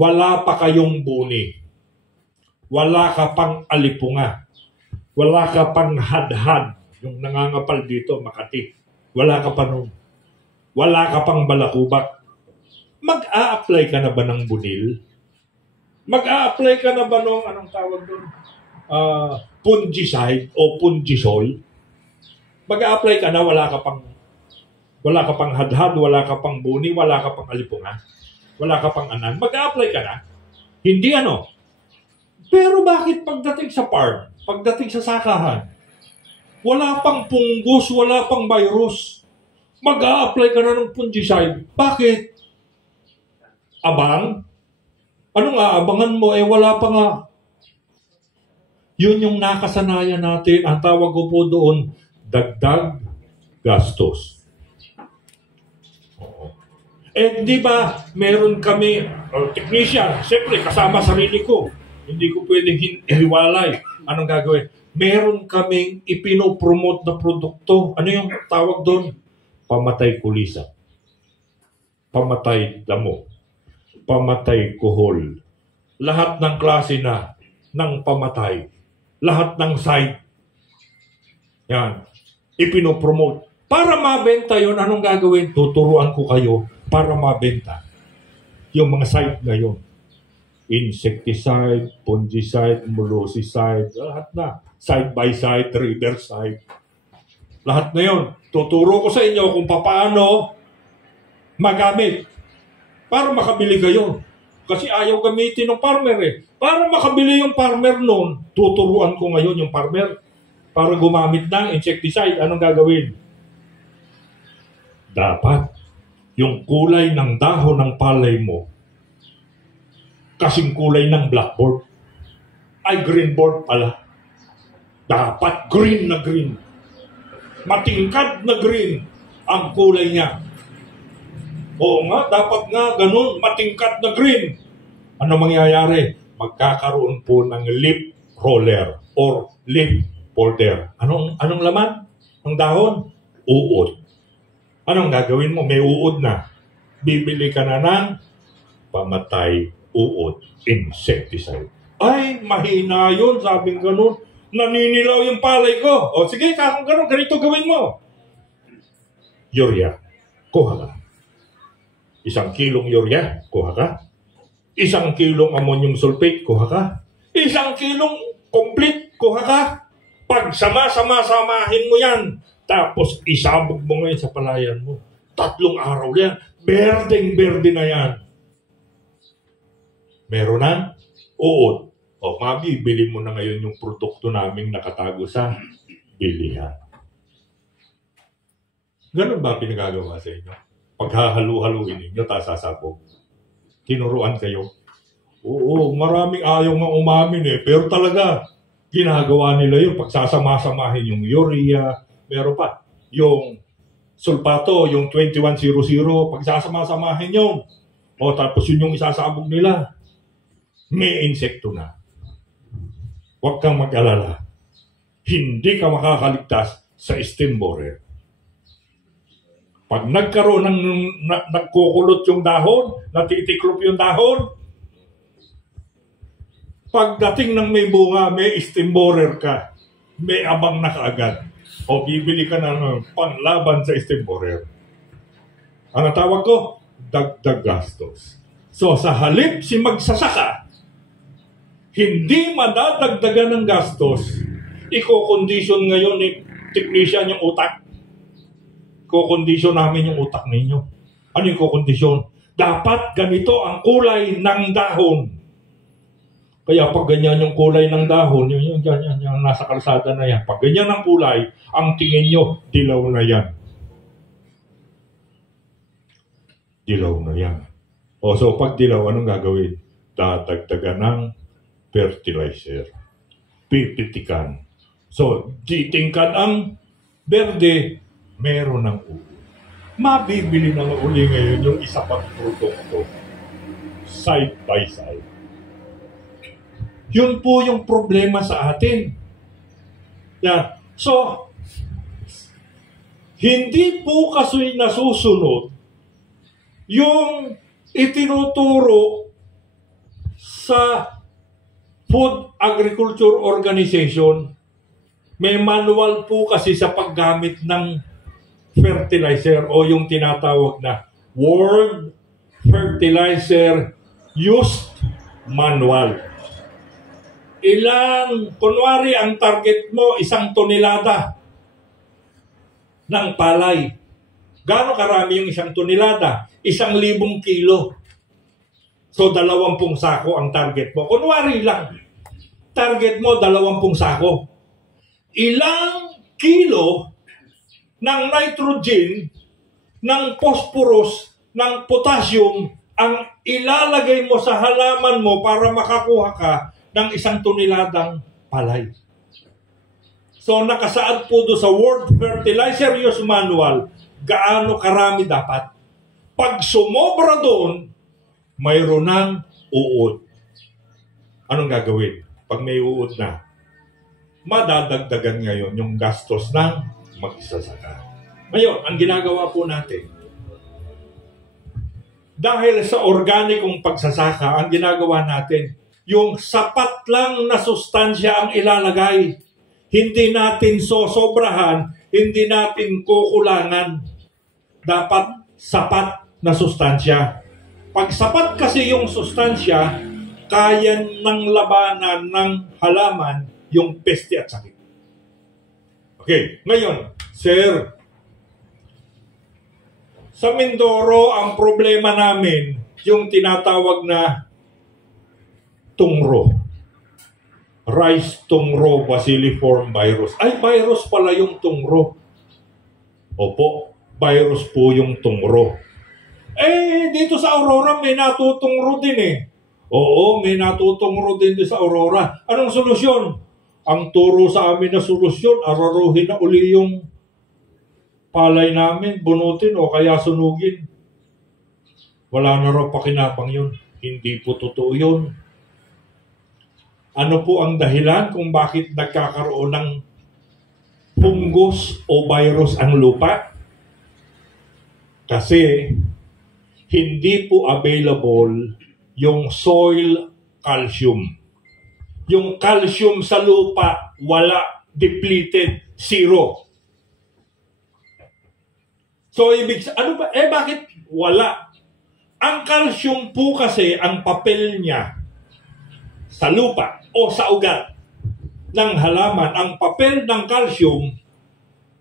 wala pa kayong buni. Wala ka pang alipunga. Wala ka pang hadhad. Yung nangangapal dito, Makati. Wala ka pa nun. Wala ka pang balakubak. Mag-a-apply ka na ba ng bunil? Mag-a-apply ka na ba ng, anong tawag doon? Fungicide o fungisol? Mag-a-apply ka na, wala ka pang hadhad, wala ka pang buni, wala ka pang alipunga, wala ka pang anan. Mag-a-apply ka na. Hindi ano. Pero bakit pagdating sa farm, pagdating sa sakahan, wala pang punggos, wala pang virus, mag-a-apply ka na ng fungicide? Bakit? Abang? Anong aabangan mo? Wala pa nga. Yun yung nakasanayan natin. Ang tawag ko po doon, dagdag gastos. Di ba, meron kami, technician, siyempre kasama sarili ko. Hindi ko pwedeng hiwalay. Anong gagawin? Meron kaming ipinopromote na produkto. Ano yung tawag doon? Pamatay kulisa. Pamatay damo. Pamatay kuhol. Lahat ng klase na ng pamatay. Lahat ng site. Yan. Ipinopromote. Para mabenta yun, anong gagawin? Tuturuan ko kayo para mabenta. Yung mga site na yun. Insecticide, fungicide, molluscicide, lahat na. Side by side, reader side. Lahat na yun. Tuturo ko sa inyo kung paano magamit. Para makabili kayo. Kasi ayaw gamitin ng farmer eh. Para makabili yung farmer noon, tuturuan ko ngayon yung farmer para gumamit ng insecticide. Anong gagawin? Dapat yung kulay ng dahon ng palay mo kasing kulay ng blackboard. Ay, green board pala. Dapat green na green. Matingkad na green ang kulay niya. Oo nga, dapat nga ganun, matingkad na green. Ano mangyayari? Magkakaroon po ng leaf roller or leaf folder. Anong laman ng dahon? Uod. Anong gagawin mo? May uod na. Bibili ka na ng pamatay uod insecticide. Ay, mahina yun, sabing ganun. Naninilaw yung palay ko. O sige, kung ganun, ganito gawin mo. Urea, kuha ka. 1 kilong urea, kuha ka. 1 kilong ammonium sulfate, kuha ka. 1 kilong complete, kuha ka. Pag samahin mo yan, tapos isabog mo ngayon sa palayan mo. 3 araw yan. Berdeng-berde na yan. Meron na? Uod. O mabibili mo na ngayon yung produkto naming nakatago sa bilihan. Ganun ba pinagagawa sa inyo? Paghahalu-haluin ninyo, sasabog. Tinuruan kayo. Oo, maraming ayaw nga umamin eh. Pero talaga, ginagawa nila yun. Pagsasama-samahin yung urea, meron pa. Yung sulfato, yung 2100, pagsasama-samahin yun. O tapos yun yung isasabog nila. May insekto na. Huwag kang mag-alala. Hindi ka makakaligtas sa steam borer. Pag nagkaroon ng nagkukulot yung dahon, natitiklop yung dahon, pagdating ng may bunga, may steam borer ka, may abang na kaagad. O bibili ka ng panlaban sa steam borer. Ang tawag ko, dagdag gastos. So sa halip si magsasaka, hindi madadagdagan ng gastos, iko-condition ngayon ni technician yung utak. Ko-condition namin yung utak ninyo. Ano yung ko-condition? Dapat ganito ang kulay ng dahon. Kaya pag ganyan yung kulay ng dahon, yung nasa kalsada na yan, pag ganyan ang kulay, ang tingin nyo, dilaw na yan. Dilaw na yan. O so pag dilaw, anong gagawin? Dadagdagan ng fertilizer. Pipitikan. So, titingkad ang berde, meron ng uod. Mabibili na uli ngayon yung isa pang produkto. Side by side. Yun po yung problema sa atin. Yan. So, hindi po kasi nasusunod yung itinuturo sa Food Agriculture Organization, may manual po kasi sa paggamit ng fertilizer o yung tinatawag na World Fertilizer Use Manual. Kunwari ang target mo, 1 tonelada ng palay. Gaano karami yung 1 tonelada? 1,000 kilo. So, 20 sako ang target mo. Kunwari lang, target mo 20 sako. Ilang kilo ng nitrogen, ng phosphorus, ng potassium ang ilalagay mo sa halaman mo para makakuha ka ng 1 toneladang palay. So, nakasaad po doon sa World Fertilizer Use Manual, gaano karami dapat. Pag sumobra doon, mayroon ng uod. Anong gagawin? Pag may uod na, madadagdagan ngayon yung gastos ng magsasaka. Ngayon, ang ginagawa po natin, dahil sa organikong pagsasaka, ang ginagawa natin, yung sapat lang na sustansya ang ilalagay. Hindi natin sosobrahan, hindi natin kukulangan. Dapat sapat na sustansya. Pag sapat kasi yung sustansya, kaya ng labanan ng halaman yung peste at sakit. Okay, ngayon, sir, sa Mindoro, ang problema namin, yung tinatawag na tungro. Rice tungro bacilliform virus. Ay, virus pala yung tungro. Opo, virus po yung tungro. Dito sa Aurora may natutungro din eh. Oo, may natutungro din sa Aurora. Anong solusyon? Ang turo sa amin na solusyon, araruhin na uli yung palay namin, bunutin o kaya sunugin. Wala na raw pakinabang yun. Hindi po totoo yun. Ano po ang dahilan kung bakit nagkakaroon ng fungus o virus ang lupa? Kasi hindi po available yung soil calcium. Yung calcium sa lupa, wala, depleted, zero. So, bakit wala? Ang calcium po kasi, ang papel niya sa lupa o sa ugat ng halaman, ang papel ng calcium,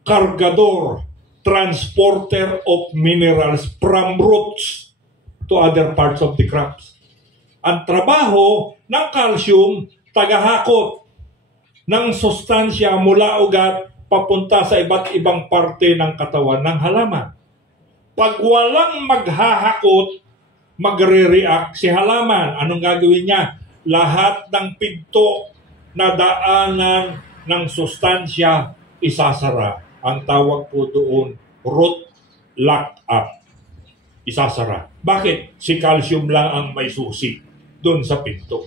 kargador, transporter of minerals from roots to other parts of the crops. Ang trabaho ng calcium, tagahakot ng sustansya mula ugat papunta sa iba't ibang parte ng katawan ng halaman. Pag walang maghahakot, magre-react si halaman. Anong gagawin niya? Lahat ng pinto na daanan ng sustansya isasara. Ang tawag po doon, root lock-up. Isasara. Bakit? Si calcium lang ang may susi doon sa pinto.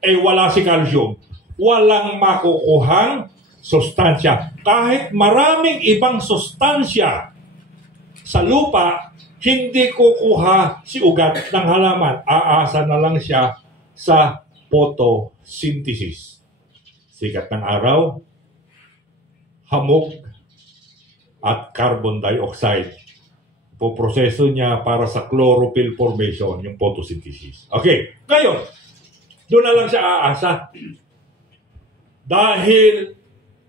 Wala si calcium. Walang makukuhang sustansya. Kahit maraming ibang sustansya sa lupa, hindi kukuha si ugat ng halaman. Aasa na lang siya sa photosynthesis. Sikat ng araw, hamog, at carbon dioxide. Poproseso niya para sa chlorophyll formation, yung photosynthesis. Okay, ngayon, doon na lang siya aasa. Dahil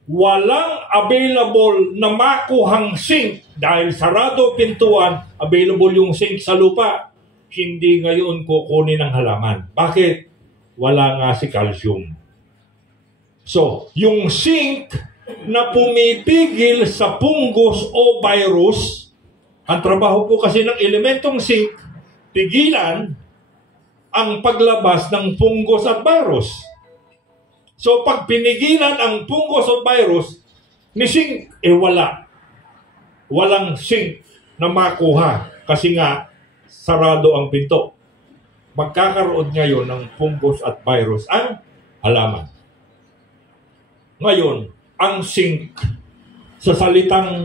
walang available na makuhang zinc, dahil sarado pintuan, available yung zinc sa lupa, hindi ngayon kukunin ng halaman. Bakit? Wala nga si calcium. So, yung zinc na pumipigil sa fungus o virus, ang trabaho po kasi ng elementong zinc, pigilan ang paglabas ng fungus at virus. So, pag pinigilan ang fungus at virus, ni zinc, wala. Walang zinc na makuha kasi nga sarado ang pinto. Magkakaroon ngayon ng fungus at virus ang halaman. Ngayon, ang zinc, sa salitang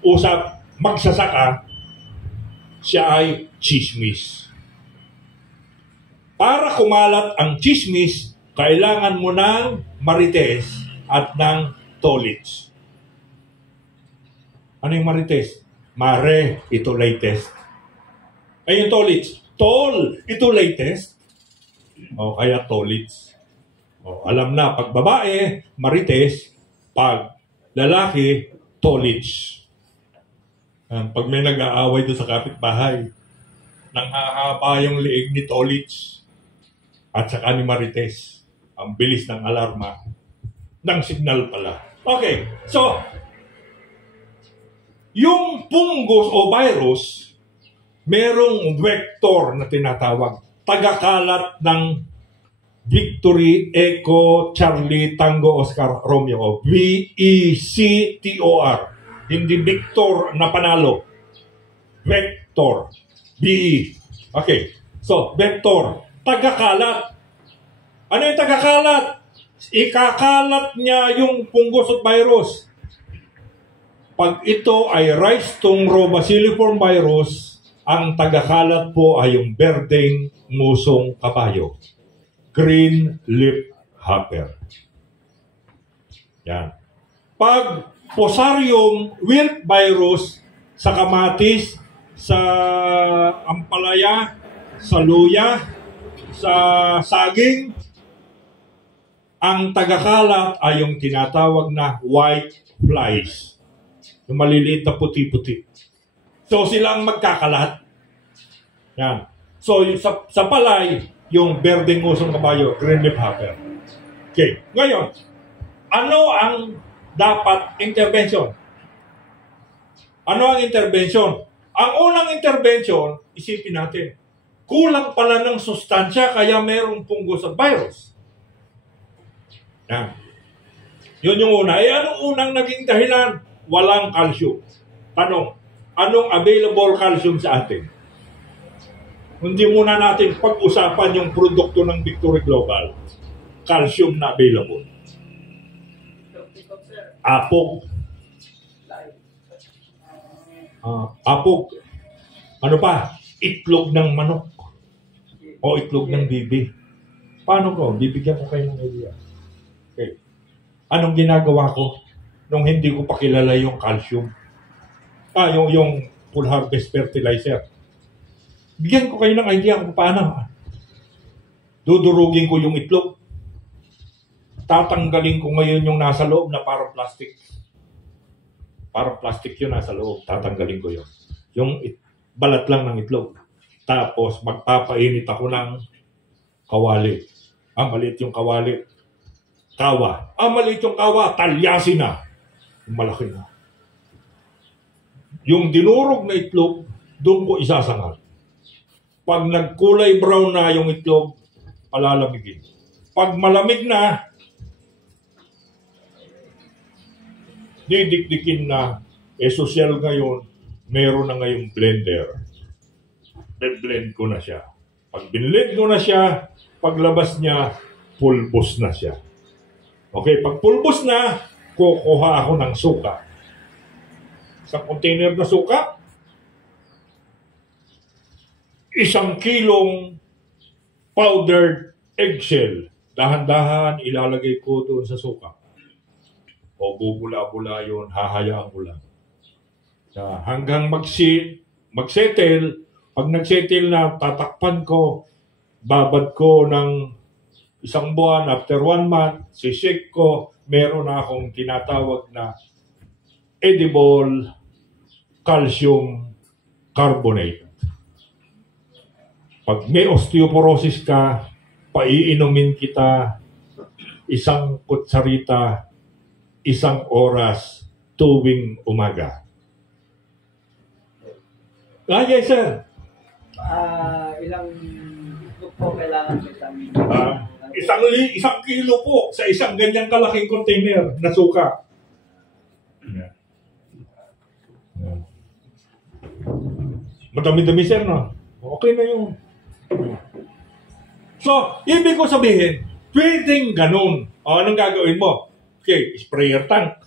usap, magsasaka, siya ay chismis. Para kumalat ang chismis, kailangan mo ng Marites at ng Tolits. Ano yung Marites? Mare, ito latest. Ay, yung Tolits. Tol, ito latest. O, kaya Tolits. O, alam na, pag babae, Marites. Pag lalaki, Tolits. Pag may nag-aaway doon sa kapitbahay, nang hahaba yung liig ni Tolits at saka ni Marites. Ang bilis ng alarma. Ng signal pala. Okay, so, yung fungus o virus, merong vector na tinatawag. Tagakalat ng Victory, Echo, Charlie, Tango, Oscar, Romeo. V-E-C-T-O-R. Hindi Victor na panalo. Vector. V-E. Okay. So, vector. Tagakalat. Ano yung tagakalat? Ikakalat niya yung fungus at virus. Pag ito ay Rhizome robacilliform virus, ang tagakalat po ay yung berdeng musong kabayo. Green leaf hopper. Yan. Pag Fusarium wilt virus sa kamatis, sa ampalaya, sa luya, sa saging, ang tagakalat ay yung tinatawag na white flies. Yung maliliit na puti-puti. So, sila ang magkakalat. Yan. So, sa palay, yung berdeng musong kabayo, green leaf hopper. Okay. Ngayon, ano ang dapat intervention? Ano ang intervention? Ang unang intervention, isipin natin, kulang pala ng sustansya kaya mayroong fungus at virus. Yan. Yun yung una. Anong unang naging dahilan? Walang calcium. Tanong, anong available calcium sa atin? Hindi muna natin pag-usapan yung produkto ng Victory Global. Calcium na available. Apog. Apog. Ano pa? Itlog ng manok. O itlog ng bibi. Paano ko? Bibigyan ko kayo ng idea. Okay. Anong ginagawa ko nung hindi ko pa kilala yung calcium? Yung full harvest fertilizer. Bigyan ko kayo ng idea kung paano. Dudurugin ko yung itlog. Tatanggalin ko ngayon yung nasa loob na parang plastic. Parang plastic yun nasa loob. Tatanggalin ko yun. Yung balat lang ng itlog. Tapos magpapainit ako ng kawali. Maliit yung kawali. Kawa. Maliit yung kawa. Talyasin na. Malaki na. Yung dinurog na itlog, doon ko isasangal. Pag nagkulay brown na yung itlog, palalamigin. Pag malamig na, didikdikin na, social ngayon, meron na ngayong blender. Blend ko na siya. Pag binlend ko na siya, paglabas niya, pulbos na siya. Okay, pag pulbos na, kukuha ako ng suka. Isang container na suka, 1 kilong powdered eggshell. Dahan-dahan ilalagay ko doon sa suka. O bubula-bula yun, hahayaan ko lang. Hanggang mag-settle, pag nag-settle na, tatakpan ko, babad ko ng 1 buwan, after 1 month, sishake ko, meron na akong tinatawag na edible calcium carbonate. Pag may osteoporosis ka, paiinumin kita 1 kutsarita, 1 oras, tuwing umaga. Yes, sir. Ilang po kailangan sa isang 1 kilo po sa isang ganyang kalaking container na suka. Madami-dami, sir, no? Okay na yun. So, ibig ko sabihin, pwedeng ganun. Anong gagawin mo? Okay, sprayer tank.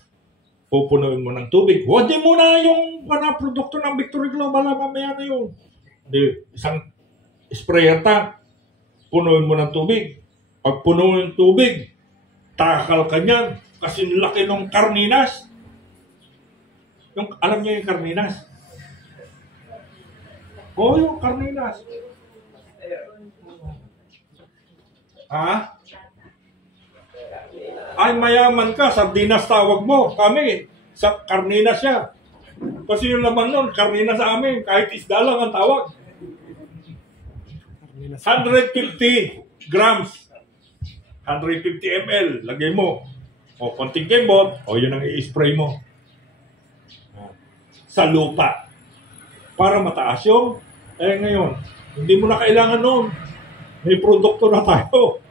Pupunuin mo ng tubig. Huwag din muna yung produkto ng Victory Global, mamaya na yun. Hindi, 1 sprayer tank. punuin mo ng tubig. Pag puno ng tubig, takal ka niyan. Kasi laki ng karninas. Alam niyo yung karninas? Oo, yung karninas. Ha? Ay, mayaman ka. Sardinas tawag mo. Kami, sa karninas siya. Kasi yung laman nun, karninas sa amin. Kahit isda lang ang tawag. 150 grams. 150 ml. Lagay mo. O, konting kembot. O, yun ang i-spray mo. Sa lupa. Para mataas yung, ngayon, hindi mo na kailangan nun. May produkto na tayo.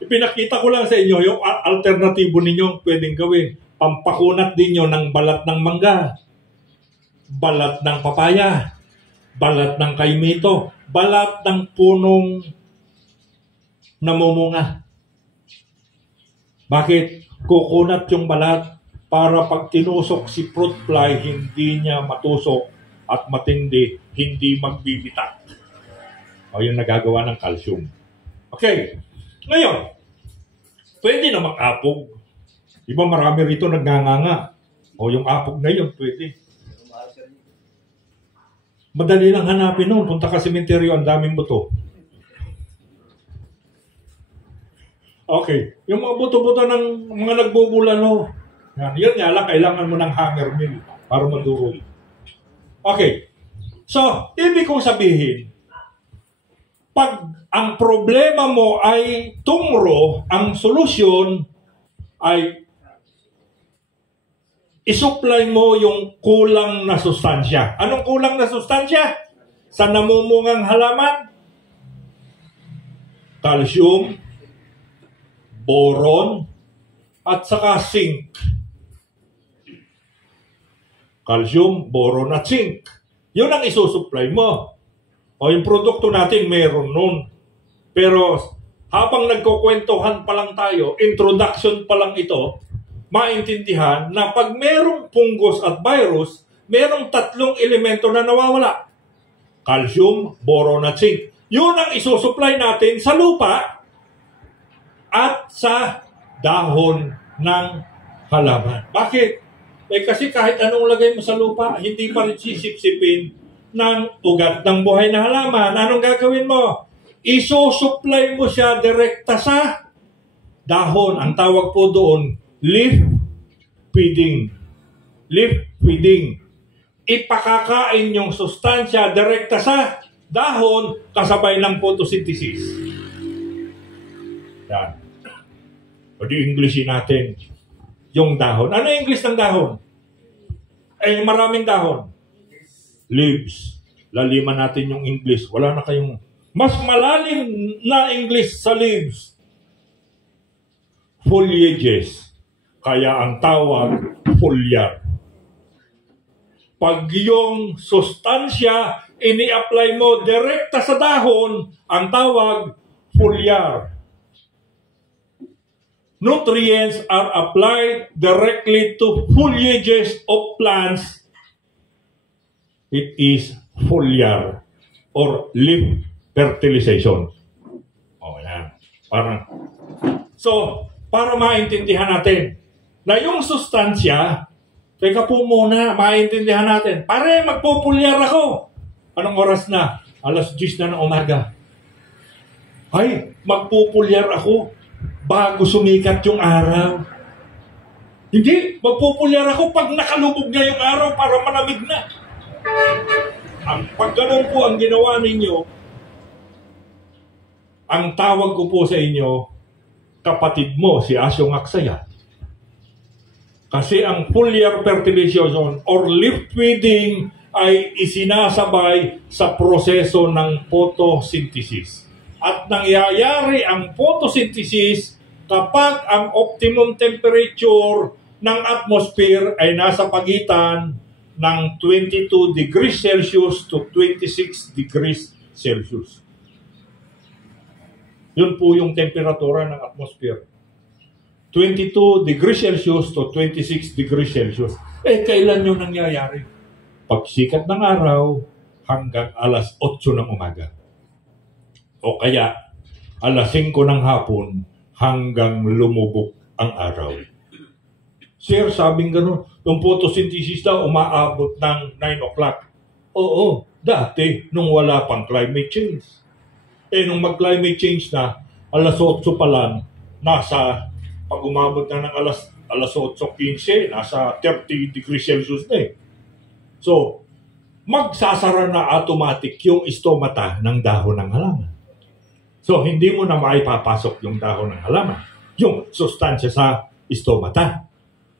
Ipinakita ko lang sa inyo yung alternatibo ninyo pwedeng gawin. Pampakunat din nyo ng balat ng mangga, balat ng papaya, balat ng kaimito, balat ng punong namumunga. Bakit? Kukunat yung balat para pag tinusok si fruit fly, hindi niya matusok at matindi, hindi magbibitak. O yung nagagawa ng calcium. Okay. Ngayon, pwede namang apog. Iba marami rito nagnganganga. O yung apog na yun, pwede. Madali lang hanapin nun. Punta ka sementeryo, ang daming buto. Okay. Yung mga buto-buto ng mga nagbubulalo. Yan nga lang, kailangan mo ng hammer mill para madurog. Okay. So, ibig kong sabihin, pag ang problema mo ay tumro, ang solusyon ay isupply mo yung kulang na sustansya. Anong kulang na sustansya? Sa namumungang halaman? Calcium, boron, at saka zinc. Calcium, boron, at zinc. Yun ang isusupply mo. O yung produkto natin, meron nun. Pero habang nagkukwentuhan pa lang tayo, introduction pa lang ito, maintindihan na pag merong fungus at virus, merong tatlong elemento na nawawala. Calcium, boron at zinc. Yun ang isusupply natin sa lupa at sa dahon ng halaman. Bakit? Kasi kahit anong lagay mo sa lupa, hindi pa rin sisipsipin ng ugat ng buhay na halaman. Anong gagawin mo? Isusupply mo siya direkta sa dahon. Ang tawag po doon, leaf feeding. Leaf feeding. Ipakakain yung sustansya direkta sa dahon kasabay ng photosynthesis. Yan. O di Englishin natin yung dahon. Ano yung English ng dahon? Maraming dahon. Leaves. Laliman natin yung English. Wala na kayong mas malalim na English sa leaves. Foliages. Kaya ang tawag, foliar. Pag yung sustansya ini-apply mo direkta sa dahon, ang tawag, foliar. Nutrients are applied directly to foliages of plants. It is foliar or leaf fertilization. Yan. Para maintindihan natin na yung sustansya, teka po muna, maintindihan natin. Pare, magpupulyar ako. Anong oras na? 10:00 na ng umaga. Ay, magpupulyar ako bago sumikat yung araw. Hindi, magpupulyar ako pag nakalubog na yung araw para malamig na. Pag ganun po ang ginawa ninyo, ang tawag ko po sa inyo, kapatid mo, si Asyong Aksaya. Kasi ang foliar fertilization or leaf feeding ay isinasabay sa proseso ng photosynthesis. At nangyayari ang photosynthesis kapag ang optimum temperature ng atmosphere ay nasa pagitan ng 22 degrees Celsius to 26 degrees Celsius. Yun po yung temperatura ng atmosphere. 22 degrees Celsius to 26 degrees Celsius. Kailan yun nangyayari? Pagsikat ng araw hanggang 8:00 ng umaga. O kaya, alas 5 ng hapon hanggang lumubog ang araw. Sir, sabing gano'n, yung photosynthesis daw umaabot ng 9 o'clock. Oo, dati, nung wala pang climate change. Nung mag-climate change na, alas 8 pa lang, pag umabot na ng alas 8:15, nasa 30 degrees Celsius na eh. So, magsasara na automatic yung stomata ng dahon ng halaman. So, hindi mo na maipapasok yung dahon ng halaman, yung sustansya sa stomata.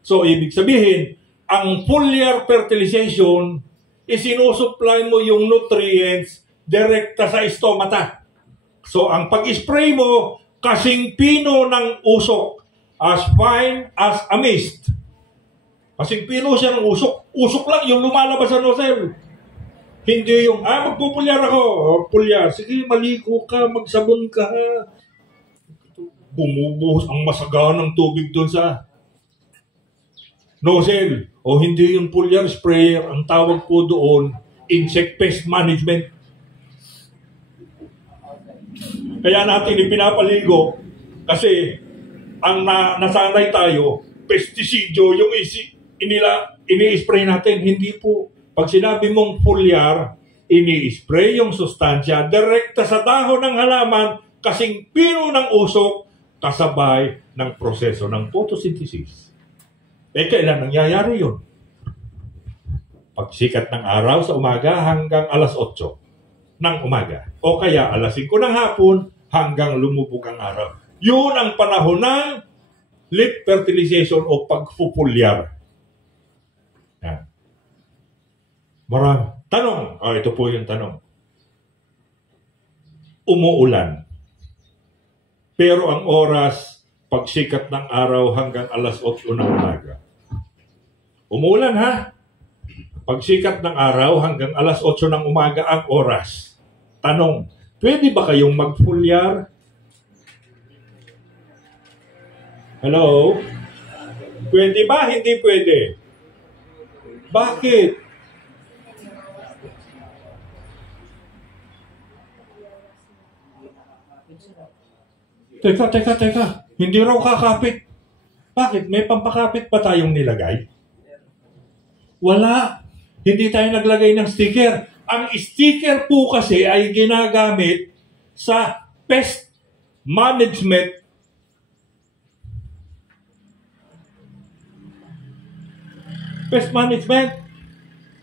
So, ibig sabihin, ang foliar fertilization, isinusupply mo yung nutrients direkta sa stomata. So, ang pag-spray mo, kasing pino ng usok, as fine as a mist. Kasing pino siya ng usok. Usok lang yung lumalabas sa nozzle. Hindi yung, magpupulyar ako. Pulyar. Sige, maligo ka, magsabon ka. Bumubuhos ang masaganang tubig doon sa nozzle. O hindi yung pulyar sprayer. Ang tawag po doon, insect pest management. Kaya natin ipinapaligo kasi ang nasanay tayo, pestisidyo yung ini-spray natin. Hindi po. Pag sinabi mong foliar, ini-spray yung sustansya direkta sa dahon ng halaman kasing pino ng usok kasabay ng proseso ng photosynthesis. Kailan nangyayari yun? Pagsikat ng araw sa umaga hanggang alas 8 ng umaga. O kaya alas 5 ng hapon hanggang lumubog ang araw. Yun ang panahon ng leaf fertilization o pagpupulyar. Yan. Marami. Tanong. Ito po yung tanong. Umuulan. Pero ang oras, pagsikat ng araw hanggang alas 8 ng umaga. Umuulan ha? Pagsikat ng araw hanggang alas 8 ng umaga ang oras. Tanong, pwede ba kayong magpulyar? Hello? Pwede ba? Hindi pwede. Bakit? Teka. Hindi raw kakapit. Bakit? May pampakapit ba tayong nilagay? Wala. Hindi tayo naglagay ng sticker. Ang sticker po kasi ay ginagamit sa pest management. Pest management.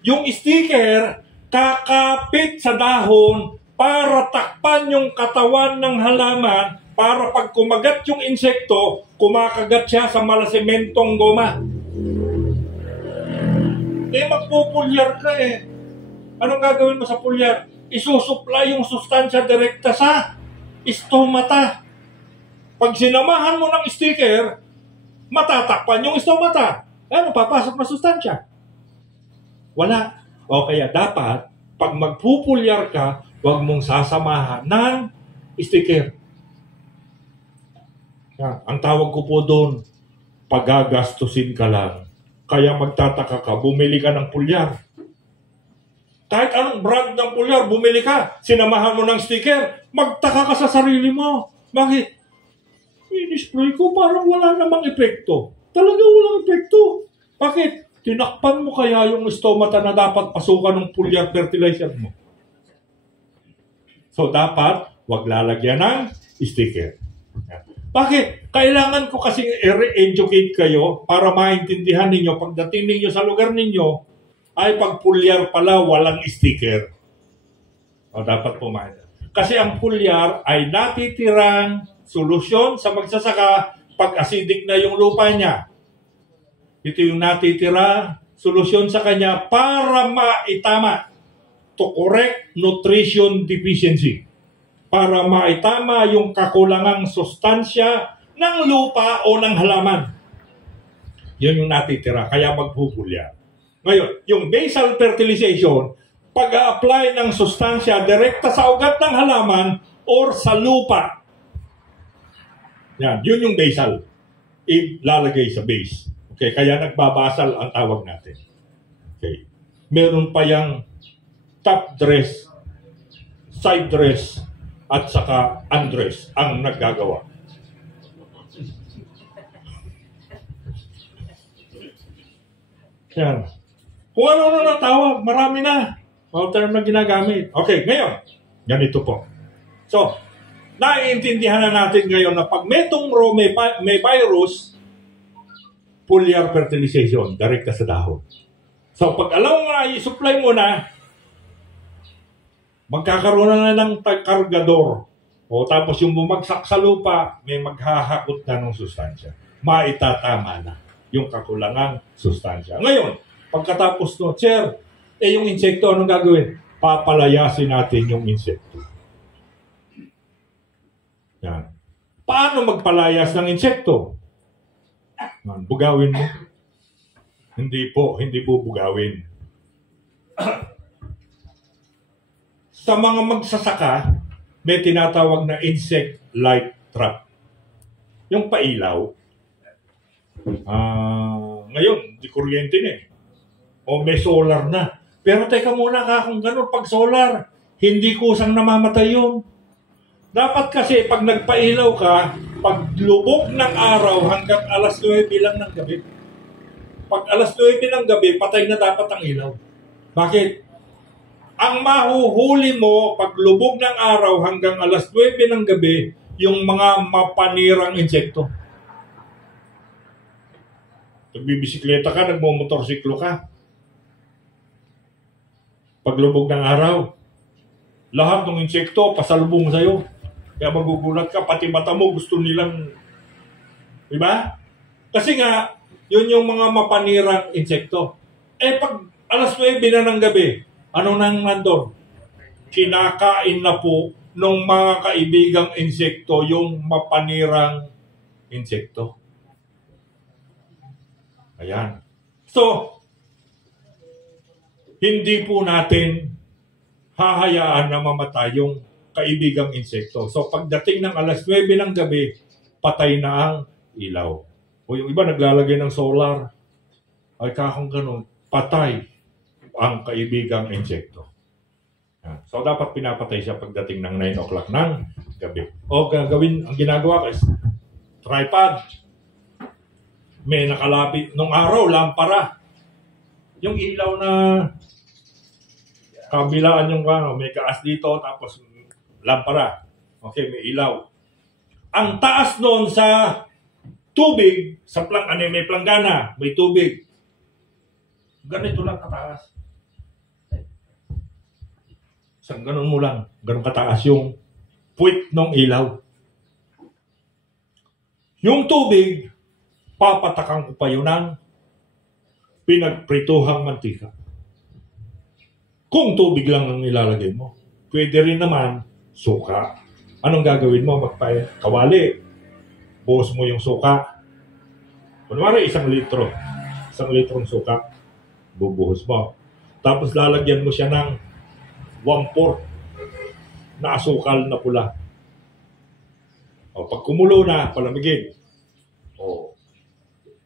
Yung sticker, kakapit sa dahon para takpan yung katawan ng halaman para pag kumagat yung insekto, kumakagat siya sa malasementong goma. Magpupulyar ka eh. Anong gagawin mo sa pulyar? Isusupply yung sustansya direkta sa stomata. Pag sinamahan mo ng sticker, matatakpan yung stomata. Ano, papasok na sustansya? Wala. O kaya dapat, pag magpupulyar ka, huwag mong sasamahan ng sticker. Yan. Ang tawag ko po doon, paggagastusin ka lang. Kaya magtataka ka, bumili ka ng pulyar. Kahit anong brand ng pulyar, bumili ka. Sinamahan mo ng sticker, magtaka ka sa sarili mo. Bakit? I-display ko, parang wala namang epekto. Talaga walang epekto. Bakit? Tinakpan mo kaya yung stomata na dapat pasukan ng pulyar fertilizer mo. So dapat, wag lalagyan ng sticker. Bakit? Kailangan ko kasing re-educate kayo para maintindihan ninyo pagdating ninyo sa lugar ninyo ay pag pulyar pala walang sticker. O dapat pumain. Kasi ang pulyar ay natitirang solusyon sa magsasaka pag acidic na yung lupa niya. Ito yung natitira solusyon sa kanya para maitama to correct nutrition deficiency. Para maitama yung kakulangang sustansya ng lupa o ng halaman. Yun yung natitira, kaya magpupulyar. Ngayon, yung basal fertilization, pag-a-apply ng sustansya direkta sa ugat ng halaman or sa lupa. Yan, yun yung basal. Ilalagay sa base. Okay, kaya nagbabasal ang tawag natin. Okay. Meron pa yung top dress, side dress, at saka Andres ang naggagawa. Yan. Kung ano na tawag, marami na. All term na ginagamit. Okay, ngayon, ganito po. So, naiintindihan na natin ngayon na pag may tungro, may virus, foliar fertilization, direct ka sa dahon. So, pag alam mo na, i-supply mo na, magkakaroon na ng kargador. O tapos yung bumagsak sa lupa, may maghahakot na ng sustansya. Maitatama na yung kakulangang sustansya. Ngayon, pagkatapos no, sir, yung insekto, anong gagawin? Papalayasin natin yung insekto. Yan. Paano magpalayas ng insekto? Bugawin mo? Hindi po bugawin. Sa mga magsasaka, may tinatawag na insect light trap. Yung pailaw, ngayon, di kuryente na eh. O may solar na. Pero teka muna kung ganun, pag solar, hindi kusang namamatay yun. Dapat kasi pag nagpailaw ka, pag lubog ng araw hanggang alas 9 lang ng gabi. Pag alas 9 ng gabi, patay na dapat ang ilaw. Bakit? Ang mahuhuli mo pag lubog ng araw hanggang alas 9 ng gabi, yung mga mapanirang insekto. Nagbibisikleta ka, nagmumotorsiklo ka. Paglubog ng araw, lahat ng insekto pasalubong sa'yo. Kaya magugulat ka, pati mata mo gusto nilang, di ba? Kasi nga, yun yung mga mapanirang insekto. Eh pag alas 9 na ng gabi, ano nang nandun? Kinakain na po ng mga kaibigang insekto yung mapanirang insekto. Ayan. So, hindi po natin hahayaan na mamatay yung kaibigang insekto. So, pagdating ng alas 9 ng gabi, patay na ang ilaw. O yung iba naglalagay ng solar. Ay kakong ganun, patay ang kaibigang insekto. Ayan. So, dapat pinapatay siya pagdating ng 9 o'clock ng gabi. O gagawin, ang ginagawa is tripod. May nakalapit nung araw, lampara. Yung ilaw na kabilaan yung may kaas dito, tapos lampara. Okay, may ilaw. Ang taas noon sa tubig, sa may planggana, may tubig. Ganito lang kataas. Isang ganun mo lang, ganun kataas yung puwit ng ilaw. Yung tubig, papatakan ko pa yun ng pinagprituhang mantika. Kung tubig lang ang ilalagay mo, pwede rin naman suka. Anong gagawin mo? Kawali. Buhos mo yung suka. Kunwari, 1 litro. 1 litrong suka. Bubuhos mo. Tapos lalagyan mo siya ng 1/4 na asukal na pula. O, pag kumulo na, palamigin. O,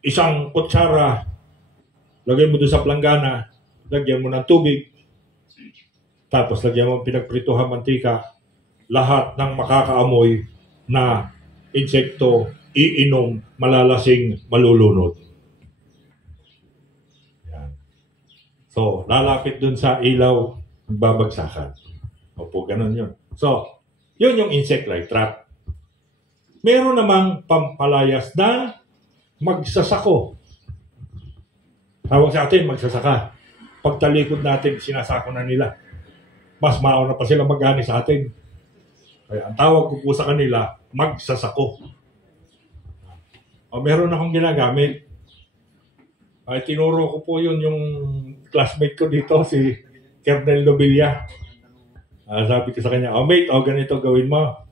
1 kutsara, lagay mo doon sa planggana, lagyan mo ng tubig, tapos lagyan mo pinagprituhang mantika, lahat ng makakaamoy na insekto, iinom, malalasing, malulunod. Yan. So, lalapit doon sa ilaw, magbabagsakan. Opo, ganun yun. So, yun yung insect light trap. Meron namang pampalayas na magsasako. Tawag sa atin, magsasaka. Pagtalikod natin, sinasako na nila. Mas mauna pa sila mag-ani sa atin. Kaya ang tawag ko po sa kanila, magsasako. Meron akong ginagamit. Ay, tinuro ko po yun yung classmate ko dito, si Kernel Novilla. Sabi ko sa kanya, mate, ganito gawin mo.